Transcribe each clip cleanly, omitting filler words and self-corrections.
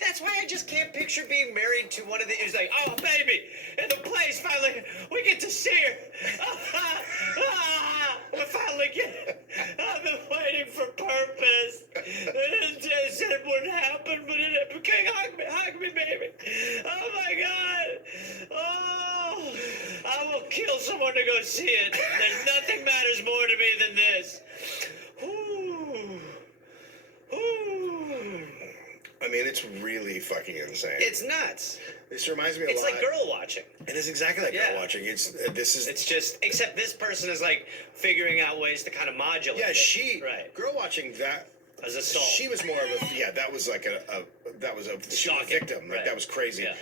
that's why I just can't picture being married to one of the. It's like, oh baby, and the place finally we get to see her. We finally get it. I've been waiting for purpose. It just said it wouldn't happen, but it became hug me, baby. Oh my God. Oh, I will kill someone to go see it. There's nothing matters more to me than this. Ooh. Ooh. I mean, it's really fucking insane. It's nuts. This reminds me a lot. It's like girl watching. It is exactly like girl watching. It's just, except this person is like figuring out ways to kind of modulate. Yeah, right. Girl watching that as assault. She was more of a that was like she was a victim. Like, that was crazy. Yeah.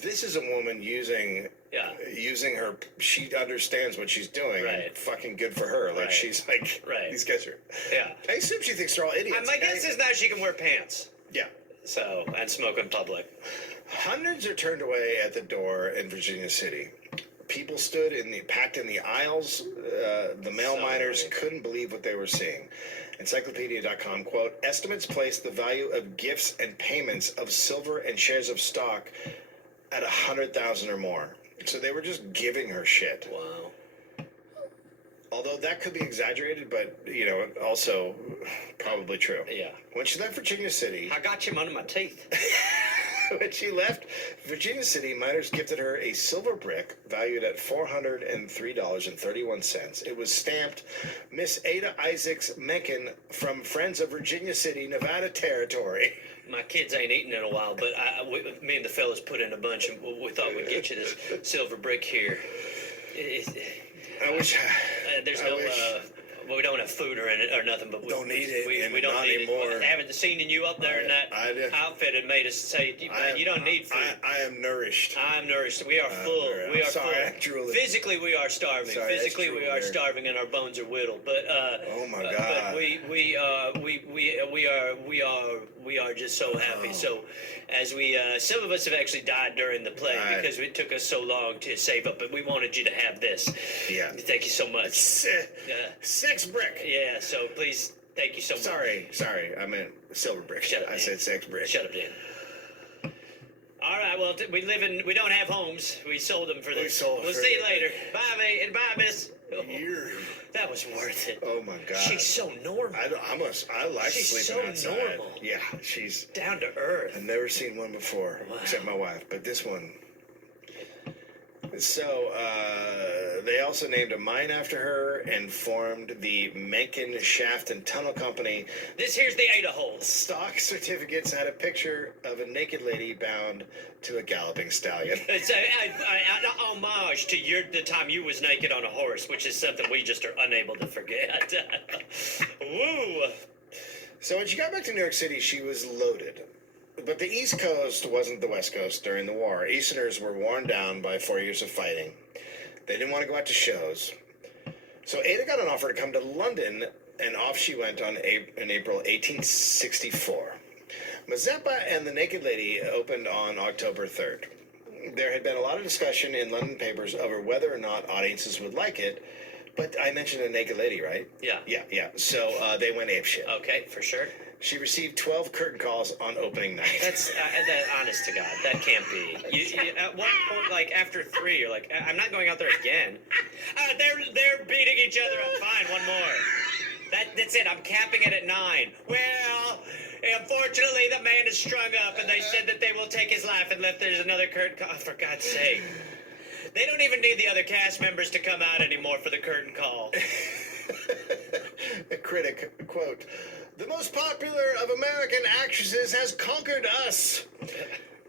This is a woman using her. She understands what she's doing. Right. And fucking good for her. Like she's like, these guys are. Yeah. I assume she thinks they're all idiots. My guess is now she can wear pants. Yeah. So, and smoke in public. Hundreds are turned away at the door in Virginia City. People stood packed in the aisles. The male miners couldn't believe what they were seeing. Encyclopedia.com, quote, estimates place the value of gifts and payments of silver and shares of stock at 100,000 or more. So they were just giving her shit. Wow. Although that could be exaggerated, but, also probably true. Yeah. When she left Virginia City... I got him under my teeth. When she left Virginia City, miners gifted her a silver brick valued at $403.31. It was stamped Miss Ada Isaacs Mencken from Friends of Virginia City, Nevada Territory. My kids ain't eaten in a while, but me and the fellas put in a bunch, and we thought we'd get you this silver brick here. We don't have food or nothing, but we don't need it. We don't not need anymore. it. I haven't seen you up there in that outfit and made us say, you don't need food. I am nourished. I'm nourished. We are full. We are full. Physically, we are starving. Physically, we are starving, and our bones are whittled. But oh my God. But we are just so happy. Oh. So, as some of us have actually died during the plague because it took us so long to save up, but we wanted you to have this. Yeah. Thank you so much. Sex brick. Yeah, so please, thank you so much. Sorry, I meant silver brick. Shut up, I said sex brick. Shut up, Dan. All right, well, we don't have homes. We sold them for this. We'll see you later. Bye, mate, and bye, miss. Oh, that was worth it. Oh, my God. She's so normal. I like sleeping outside. She's so normal. Yeah, she's... down to earth. I've never seen one before, except my wife, but this one... So, they also named a mine after her and formed the Mencken Shaft and Tunnel Company. This here's the Ada hole. Stock certificates had a picture of a naked lady bound to a galloping stallion. It's an homage to the time you was naked on a horse, which is something we just are unable to forget. Woo! So when she got back to New York City, she was loaded. But the East Coast wasn't the West Coast during the war. Easterners were worn down by 4 years of fighting. They didn't want to go out to shows. So Ada got an offer to come to London, and off she went in April 1864. Mazeppa and the Naked Lady opened on October 3rd. There had been a lot of discussion in London papers over whether or not audiences would like it, but I mentioned a Naked Lady, right? Yeah. Yeah. So they went apeshit. Okay, for sure. She received 12 curtain calls on opening night. That's honest to God, that can't be. You, at one point, like after 3, you're like, I'm not going out there again. They're beating each other up. Fine, one more. That's it. I'm capping it at 9. Well, unfortunately, the man is strung up, and they said that they will take his life unless there's another curtain call. For God's sake. They don't even need the other cast members to come out anymore for the curtain call. A critic, quote, "The most popular of American actresses has conquered us."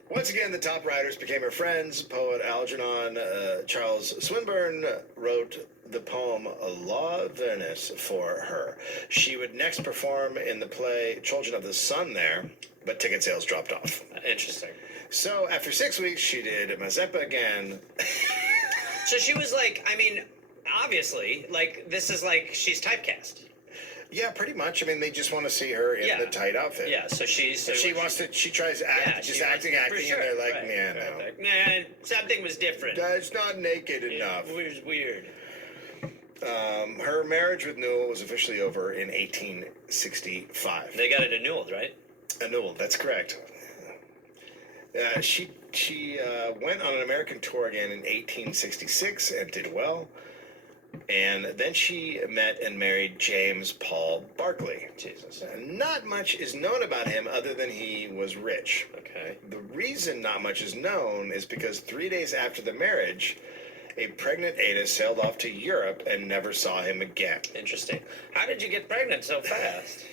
Once again, the top writers became her friends. Poet Algernon Charles Swinburne wrote the poem La Venice for her. She would next perform in the play Children of the Sun there, but ticket sales dropped off. Interesting. So after 6 weeks, she did Mazeppa again. So she was like, I mean, obviously, like, this is like, she's typecast. Yeah, pretty much. I mean, they just want to see her in the tight outfit. Yeah, so she tries acting, sure. and they're like, no. Nah, something was different. It's not naked enough. It was weird. Her marriage with Newell was officially over in 1865. They got it annulled, right? Annulled, that's correct. She went on an American tour again in 1866 and did well. And then she met and married James Paul Barclay. Jesus. Not much is known about him other than he was rich. Okay. The reason not much is known is because 3 days after the marriage, a pregnant Ada sailed off to Europe and never saw him again. Interesting. How did you get pregnant so fast?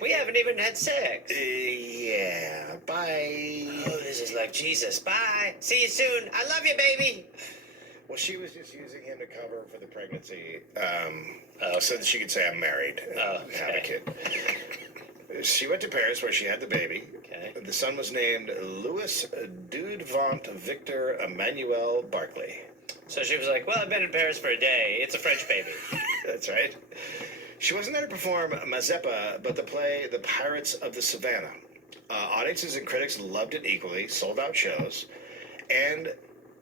We haven't even had sex. Yeah. Bye. Oh, this is like Jesus. Bye. See you soon. I love you, baby. Well, she was just using him to cover for the pregnancy, so that she could say I'm married and have a kid. She went to Paris where she had the baby. Okay. The son was named Louis Dudevant Victor Emmanuel Barclay. So she was like, well, I've been in Paris for a day. It's a French baby. That's right. She wasn't there to perform Mazeppa, but the play The Pirates of the Savannah. Audiences and critics loved it equally, sold out shows, and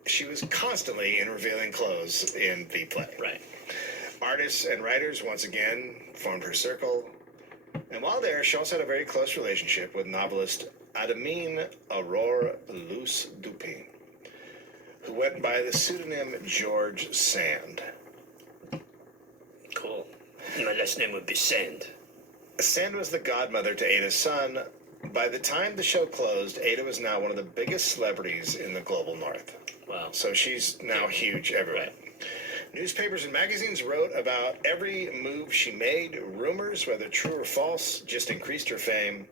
she was constantly in revealing clothes in the play. Right. Artists and writers once again formed her circle. And while there, she also had a very close relationship with novelist Adamine Aurore Luce Dupin, who went by the pseudonym George Sand. Cool. My last name would be Sand. Sand was the godmother to Ada's son. By the time the show closed, Ada was now one of the biggest celebrities in the global north. Wow. So she's now huge everywhere. Right. Newspapers and magazines wrote about every move she made. Rumors, whether true or false, just increased her fame.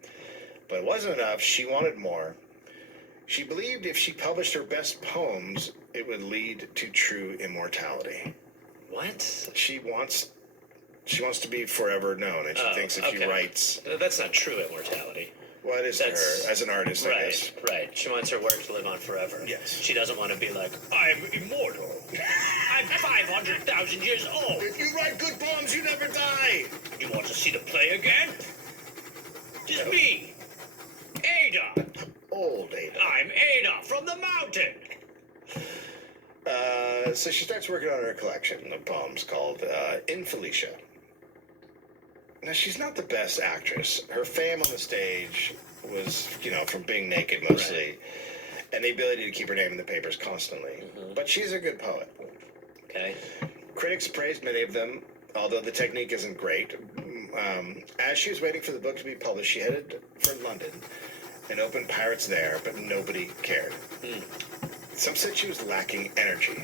But it wasn't enough. She wanted more. She believed if she published her best poems, it would lead to true immortality. What? She wants to be forever known, and she thinks if she writes... That's not true immortality. Well, it is to her, as an artist, I guess. Right. She wants her work to live on forever. Yes. She doesn't want to be like, I'm immortal. I'm 500,000 years old. If you write good poems, you never die. You want to see the play again? Just me. Ada. Old Ada. I'm Ada from the mountain. So she starts working on her collection of poems called In Felicia. Now, she's not the best actress. Her fame on the stage was, from being naked mostly, Right. and the ability to keep her name in the papers constantly. Mm-hmm. But she's a good poet. Okay. Critics praised many of them, although the technique isn't great. As she was waiting for the book to be published, she headed for London and opened Pirates there, but nobody cared. Some said she was lacking energy.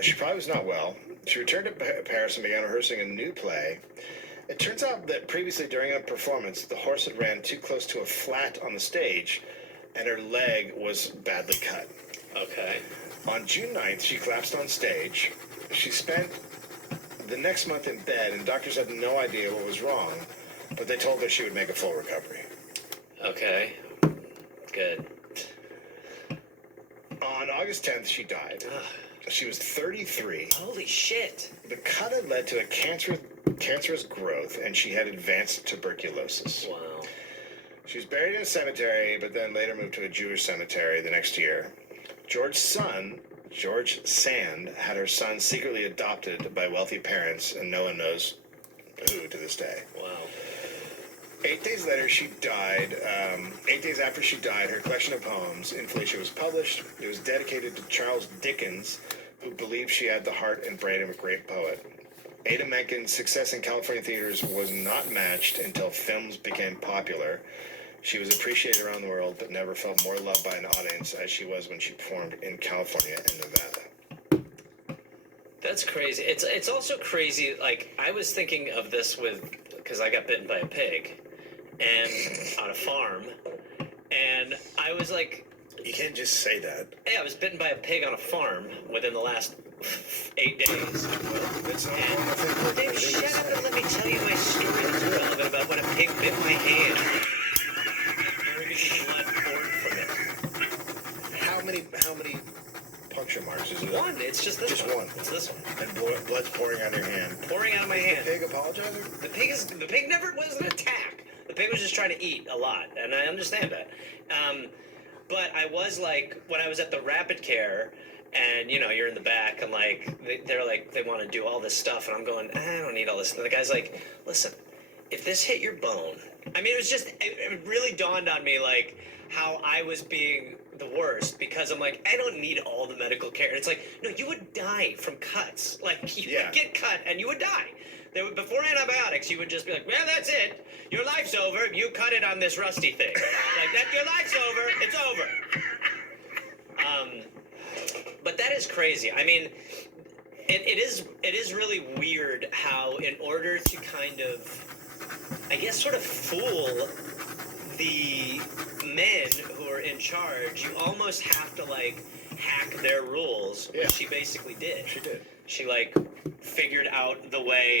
She probably was not well. She returned to Paris and began rehearsing a new play. It turns out that previously during a performance, the horse had ran too close to a flat on the stage, and her leg was badly cut. Okay. On June 9th, she collapsed on stage. She spent the next month in bed, and doctors had no idea what was wrong, but they told her she would make a full recovery. Okay. Good. On August 10th, she died. She was 33. Holy shit. The cut had led to a cancerous growth, and she had advanced tuberculosis. Wow. She was buried in a cemetery, but then later moved to a Jewish cemetery the next year. George's son, George Sand, had her son secretly adopted by wealthy parents, and no one knows who to this day. Wow. 8 days later, she died. 8 days after she died, her collection of poems, In Felicia, was published. It was dedicated to Charles Dickens, who believed she had the heart and brain of a great poet. Ada Menken's success in California theaters was not matched until films became popular. She was appreciated around the world, but never felt more loved by an audience as she was when she performed in California and Nevada. That's crazy. It's also crazy, like, I was thinking of this because I got bitten by a pig, and on a farm, and I was like... You can't just say that. Hey, I was bitten by a pig on a farm within the last 8 days. That's not And, Dave, shut up and let me tell you my story that's relevant about when a pig bit my hand. Blood poured from it. How many puncture marks is it? One. It's just this Just one. It's this one. And blood's pouring out of your hand. Pouring out of my hand. The pig apologizing? The pig never was an attack. The pig was just trying to eat a lot, and I understand that. But I was like, when I was at the Rapid Care, and you're in the back, and like they're like they want to do all this stuff, and I'm going, I don't need all this. And the guy's like, listen, if this hit your bone, I mean, it really dawned on me, like, how I was being the worst because I'm like, I don't need all the medical care. And it's like, no, you would die from cuts. Like, you would get cut and you would die. Before antibiotics, you would just be like, well, that's it. Your life's over. You cut it on this rusty thing. Like, that, your life's over. It's over. But that is crazy. I mean, it is really weird how, in order to kind of, I guess, sort of fool the men who are in charge, you almost have to, like, hack their rules, which she basically did. She did. She, like, figured out the way